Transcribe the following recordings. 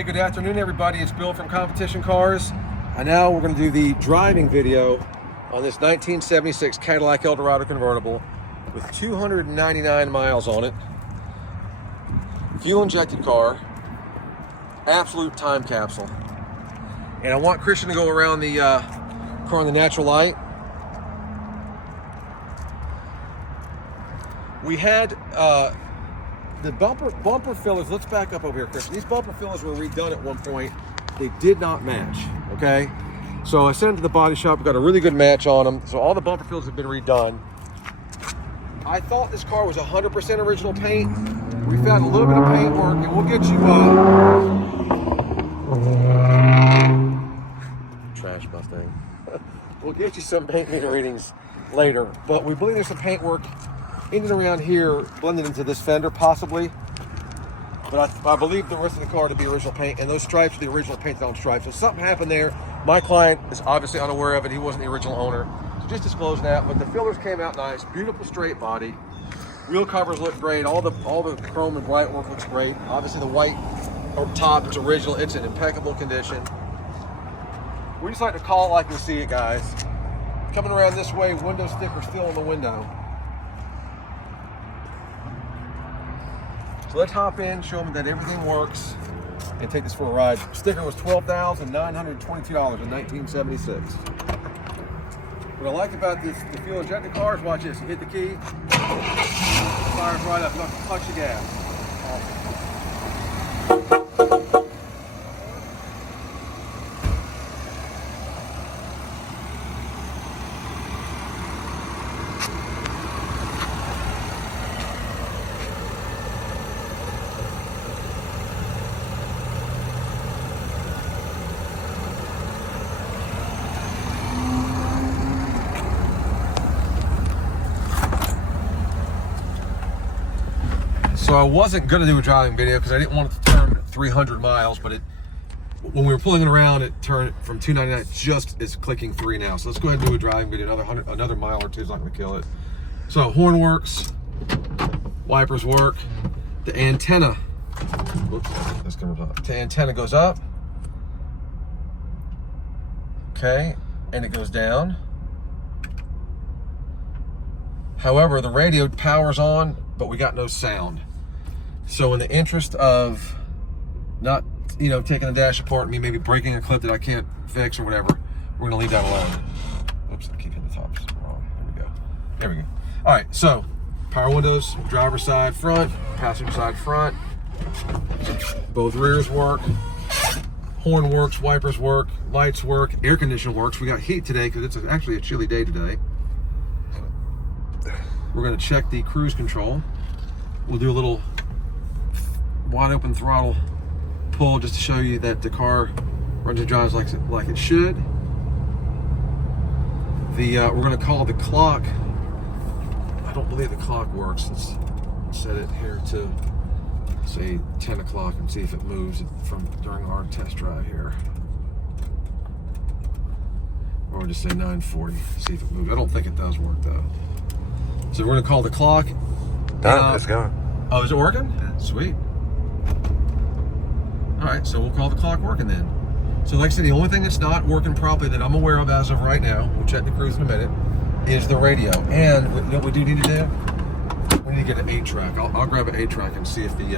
Hey, good afternoon, everybody. It's Bill from Competition Cars. And now we're going to do the driving video on this 1976 Cadillac Eldorado convertible with 299 miles on it. Fuel injected car, absolute time capsule. And I want Christian to go around the car in the natural light. We had the bumper fillers. Let's back up over here, Christian. These bumper fillers were redone at one point. They did not match, okay? So I sent them to the body shop. We got a really good match on them. So all the bumper fillers have been redone. I thought this car was 100% original paint. We found a little bit of paint work, and we'll get you trash Mustang. We'll get you some paint meter readings later, but we believe there's some paint work in and around here blended into this fender possibly, but I believe the rest of the car to be original paint, and those stripes are the original painted on stripes. So something happened there. My client is obviously unaware of it. He wasn't the original owner, so just disclosing that. But the fillers came out nice, beautiful straight body. Wheel covers look great. All the chrome and bright work looks great. Obviously the white top is original. It's in impeccable condition. We just like to call it like we see it, guys. Coming around this way, window sticker still in the window. So let's hop in, show them that everything works, and take this for a ride. Sticker was $12,922 in 1976. What I like about the fuel injected cars, watch this. You hit the key, fires right up, you don't have to touch the gas. Awesome. So I wasn't going to do a driving video because I didn't want it to turn 300 miles, but when we were pulling it around, it turned from 299, just is clicking 3 now. So let's go ahead and do a driving video. Another mile or two is not going to kill it. So horn works, wipers work, the antenna, whoops, this comes up. The antenna goes up, okay, and it goes down. However, the radio powers on, but we got no sound. So in the interest of not, taking the dash apart and me maybe breaking a clip that I can't fix or whatever, we're gonna leave that alone. Oops, I keep hitting the tops wrong. There we go. All right, so power windows, driver's side front, passenger side front. Both rears work. Horn works, wipers work, lights work, air conditioning works. We got heat today because it's actually a chilly day today. We're gonna check the cruise control. We'll do a little wide open throttle pull just to show you that the car runs and drives like it should. We're gonna call the clock. I don't believe the clock works. Let's set it here to say 10 o'clock and see if it moves from during our test drive here. Or just say 9:40, see if it moves. I don't think it does work though. So we're gonna call the clock. Done, it's going. Oh, is it working? Yeah. Sweet. All right, so we'll call the clock working then. So like I said, the only thing that's not working properly that I'm aware of as of right now, we'll check the cruise in a minute, is the radio. And you know what we do need to do? We need to get an 8-track. I'll grab an 8-track and see if the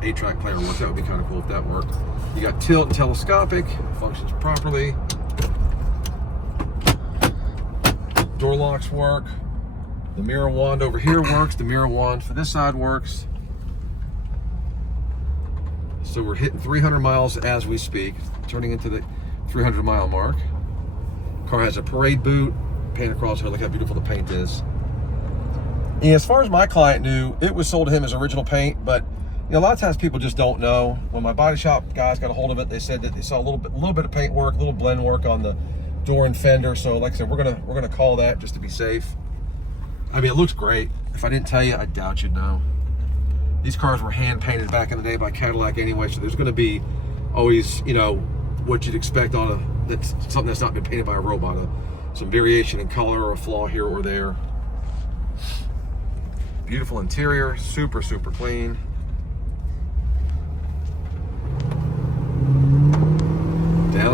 8-track player works. That would be kind of cool if that worked. You got tilt and telescopic, functions properly. Door locks work. The mirror wand over here works. The mirror wand for this side works. So we're hitting 300 miles as we speak, turning into the 300 mile mark. Car has a parade boot, paint across here. Look how beautiful the paint is. And as far as my client knew, it was sold to him as original paint, but a lot of times people just don't know. When my body shop guys got a hold of it, they said that they saw a little bit of paint work, a little blend work on the door and fender. So like I said, we're gonna call that just to be safe. I mean, it looks great. If I didn't tell you, I doubt you'd know. These cars were hand painted back in the day by Cadillac anyway, so there's gonna be always, what you'd expect on that's something that's not been painted by a robot. Some variation in color or a flaw here or there. Beautiful interior, super, super clean.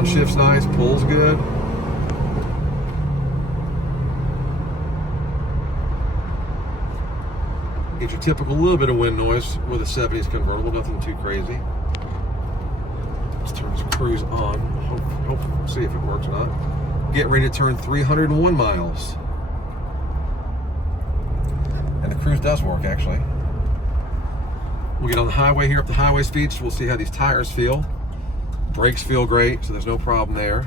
Downshift's nice, pulls good. Get your typical little bit of wind noise with a 70s convertible, nothing too crazy. Let's turn this cruise on. Hope see if it works or not. Get ready to turn 301 miles. And the cruise does work, actually. We'll get on the highway here, up the highway speeds. We'll see how these tires feel. Brakes feel great, so there's no problem there.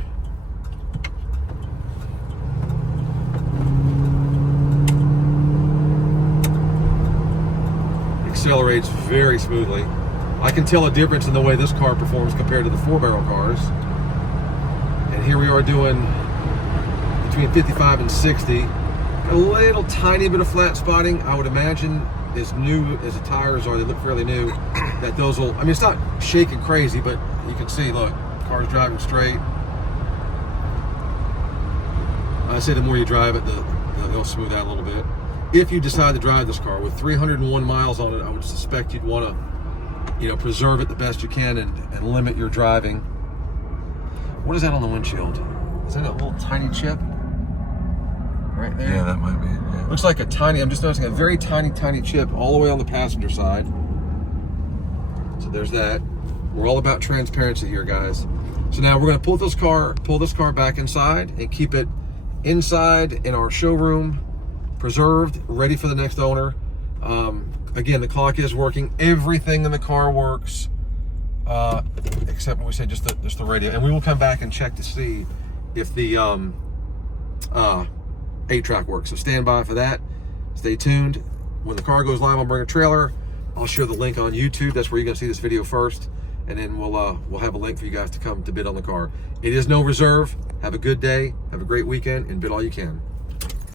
Accelerates very smoothly. I can tell a difference in the way this car performs compared to the 4-barrel cars. And here we are doing between 55 and 60. A little tiny bit of flat spotting. I would imagine, as new as the tires are, they look fairly new, that those will, I mean, it's not shaking crazy, but you can see, look, car's driving straight. I say the more you drive it, they'll smooth out a little bit. If you decide to drive this car with 301 miles on it, I would suspect you'd want to, preserve it the best you can and limit your driving. What is that on the windshield? Is that a little tiny chip? Right there? Yeah, that might be. Yeah. Looks like I'm just noticing a very tiny chip all the way on the passenger side. So there's that. We're all about transparency here, guys. So now we're going to pull this car back inside and keep it inside in our showroom, preserved, ready for the next owner. Again, the clock is working. Everything in the car works, except what we said, just the radio. And we will come back and check to see if the 8-track works. So stand by for that. Stay tuned. When the car goes live on Bring a Trailer, I'll share the link on YouTube. That's where you're going to see this video first. And then we'll have a link for you guys to come to bid on the car. It is no reserve. Have a good day. Have a great weekend and bid all you can.